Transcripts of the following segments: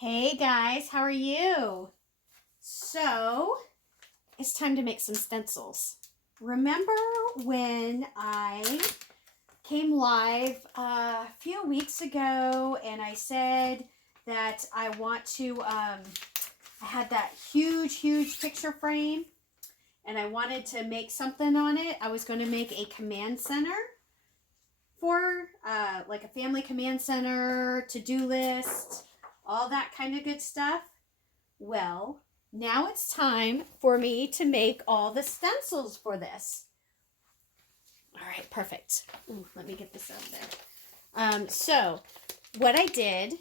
Hey guys, how are you? So, it's time to make some stencils. Remember when I came live a few weeks ago and I said that I want to, I had that huge picture frame and I wanted to make something on it. I was going to make a command center for like a family command center, to-do list, all that kind of good stuff. Well, now it's time for me to make all the stencils for this. All right, perfect. Ooh, let me get this out of there. So what I did,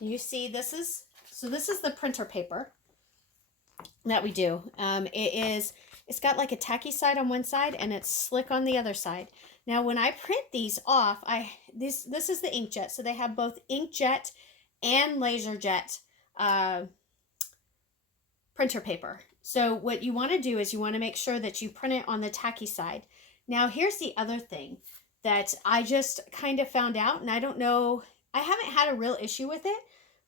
you see this is the printer paper that we do. It's got like a tacky side on one side and it's slick on the other side. Now when I print these off, this is the inkjet. So they have both inkjet and laser jet printer paper. So what you want to do is you want to make sure that you print it on the tacky side. Now here's the other thing that I just kind of found out, and I don't know, I haven't had a real issue with it,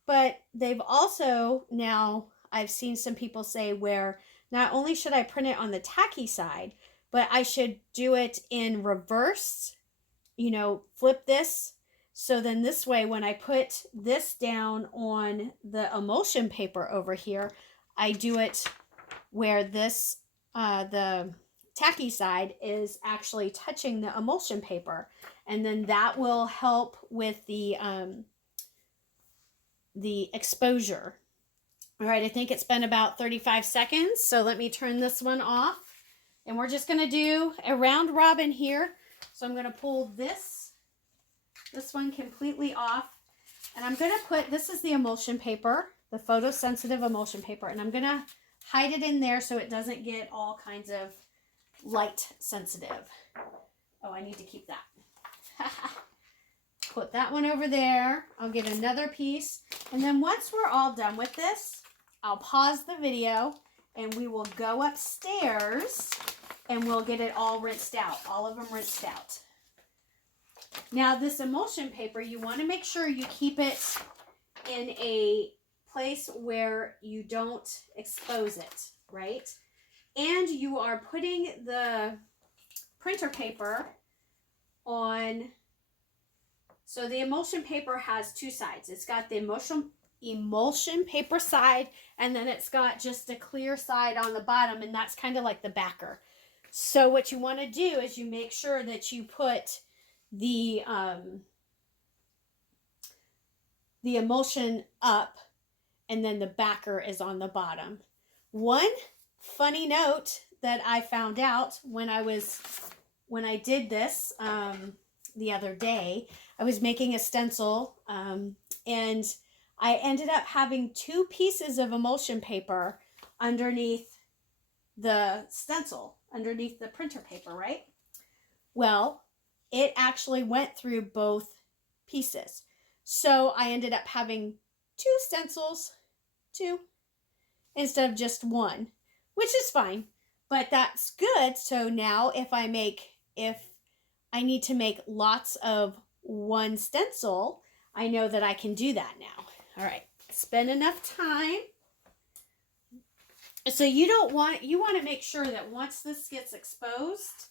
but they've also now, I've seen some people say where not only should I print it on the tacky side, but I should do it in reverse, flip this. So then this way, when I put this down on the emulsion paper over here, I do it where this, the tacky side is actually touching the emulsion paper. And then that will help with the exposure. All right, I think it's been about 35 seconds. So let me turn this one off. And we're just going to do a round robin here. So I'm going to pull this one completely off. And I'm going to put, this is the emulsion paper, the photosensitive emulsion paper. And I'm going to hide it in there so it doesn't get all kinds of light sensitive. Oh, I need to keep that. Put that one over there. I'll get another piece. And then once we're all done with this, I'll pause the video and we will go upstairs and we'll get it all rinsed out, all of them rinsed out. Now this emulsion paper, you want to make sure you keep it in a place where you don't expose it, right? And you are putting the printer paper on, so the emulsion paper has two sides. It's got the emulsion paper side, and then it's got just a clear side on the bottom, and that's kind of like the backer. So what you want to do is you make sure that you put the emulsion up, and then the backer is on the bottom. One funny note that I found out when I did this the other day, I was making a stencil, and I ended up having two pieces of emulsion paper underneath the stencil, underneath the printer paper, right? Well, it actually went through both pieces. So I ended up having two stencils, instead of just one, which is fine, but that's good. So now if I need to make lots of one stencil, I know that I can do that now. All right, spend enough time. So you want to make sure that once this gets exposed,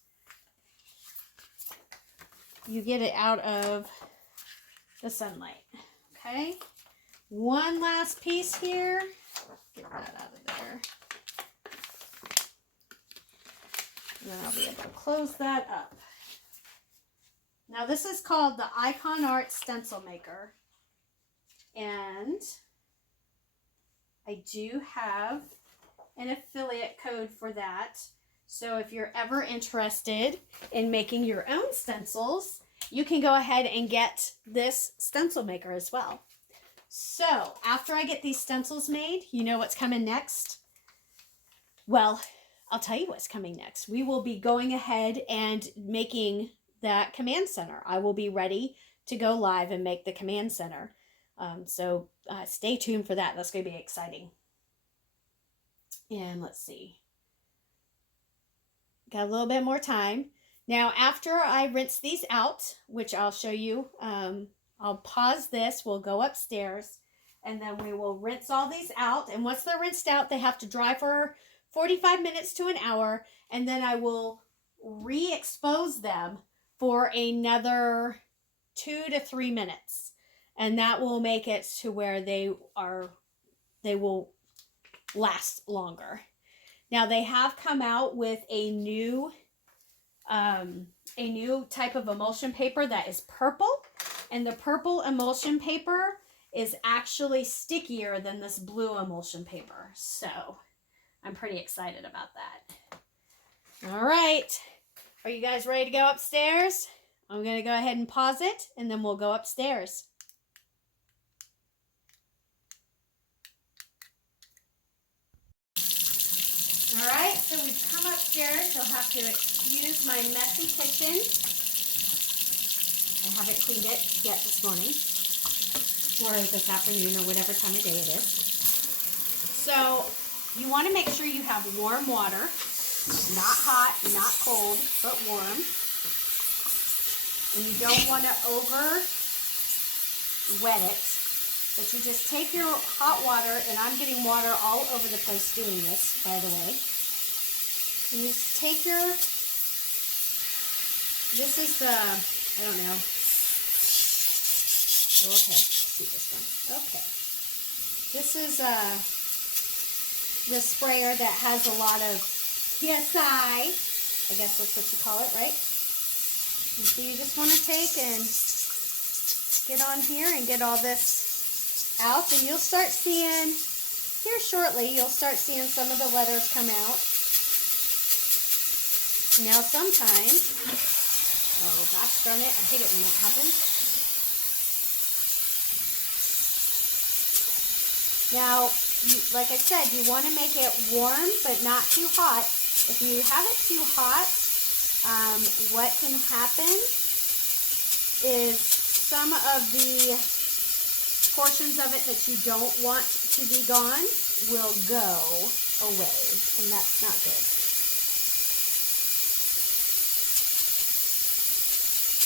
you get it out of the sunlight. Okay, one last piece here. Get that out of there. And then I'll be able to close that up. Now this is called the IkonArt Stencil Maker. And I do have an affiliate code for that. So if you're ever interested in making your own stencils, you can go ahead and get this stencil maker as well. So after I get these stencils made, you know what's coming next? Well, I'll tell you what's coming next. We will be going ahead and making that command center. I will be ready to go live and make the command center. So stay tuned for that. That's going to be exciting. And let's see. Got a little bit more time. Now, after I rinse these out, which I'll show you, I'll pause this. We'll go upstairs. And then we will rinse all these out. And once they're rinsed out, they have to dry for 45 minutes to an hour. And then I will re-expose them for another 2 to 3 minutes. And that will make it to where they will last longer. Now they have come out with a new type of emulsion paper that is purple, and the purple emulsion paper is actually stickier than this blue emulsion paper. So I'm pretty excited about that. All right, are you guys ready to go upstairs? I'm going to go ahead and pause it, and then we'll go upstairs. All right, so we've come upstairs. You'll have to excuse my messy kitchen. I haven't cleaned it yet this morning, or this afternoon, or whatever time of day it is. So you want to make sure you have warm water, not hot, not cold, but warm. And you don't want to over wet it. But you just take your hot water, and I'm getting water all over the place doing this, by the way. You just take your, this is the, I don't know. Oh, okay, let's see this one. Okay. This is the sprayer that has a lot of PSI. I guess that's what you call it, right? And so you just want to take and get on here and get all this out, and you'll start seeing, here shortly, you'll start seeing some of the letters come out. Now sometimes, oh gosh darn it, I hate it when that happens. Now, like I said, you want to make it warm, but not too hot. If you have it too hot, what can happen is some of the portions of it that you don't want to be gone will go away, and that's not good.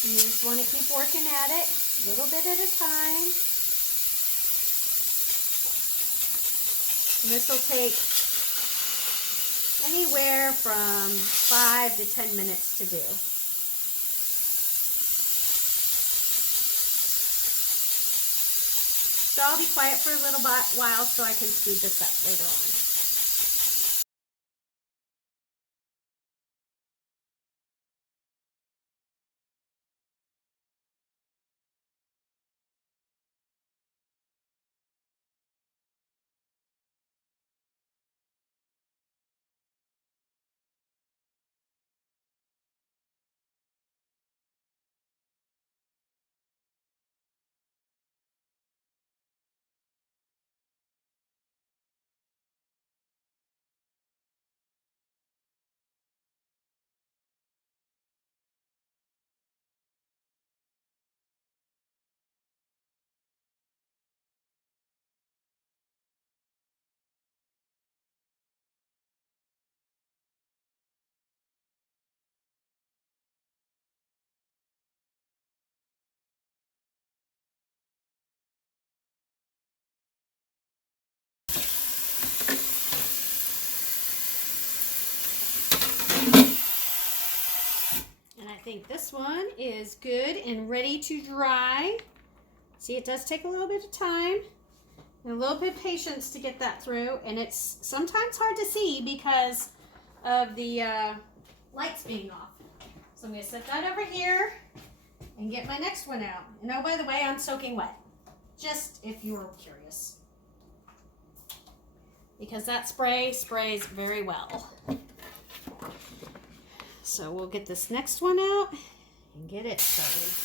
And you just want to keep working at it, a little bit at a time. And this will take anywhere from 5 to 10 minutes to do. So I'll be quiet for a little while so I can speed this up later on. And I think this one is good and ready to dry. See, it does take a little bit of time and a little bit of patience to get that through. And it's sometimes hard to see because of the lights being off. So I'm going to set that over here and get my next one out. And oh, by the way, I'm soaking wet. Just if you were curious. Because that spray sprays very well. So we'll get this next one out and get it started.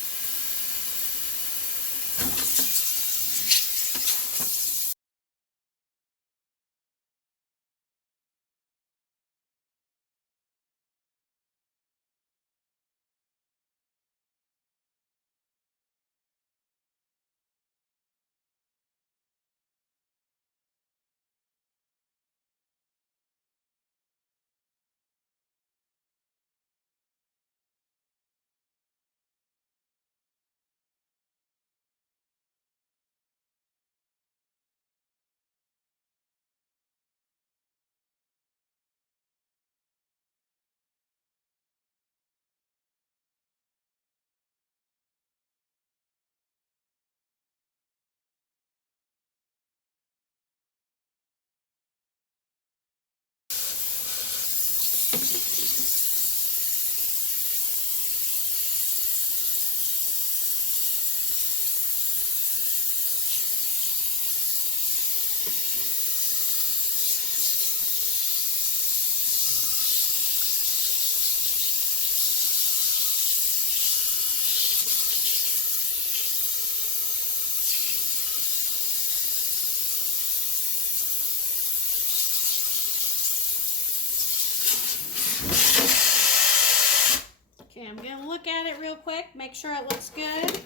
look at it real quick. Make sure it looks good.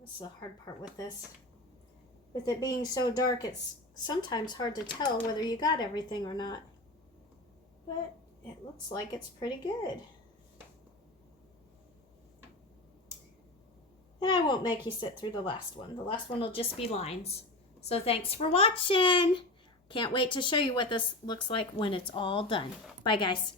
This is the hard part with this. With it being so dark, it's sometimes hard to tell whether you got everything or not. But it looks like it's pretty good. And I won't make you sit through the last one. The last one will just be lines. So thanks for watching. Can't wait to show you what this looks like when it's all done. Bye, guys.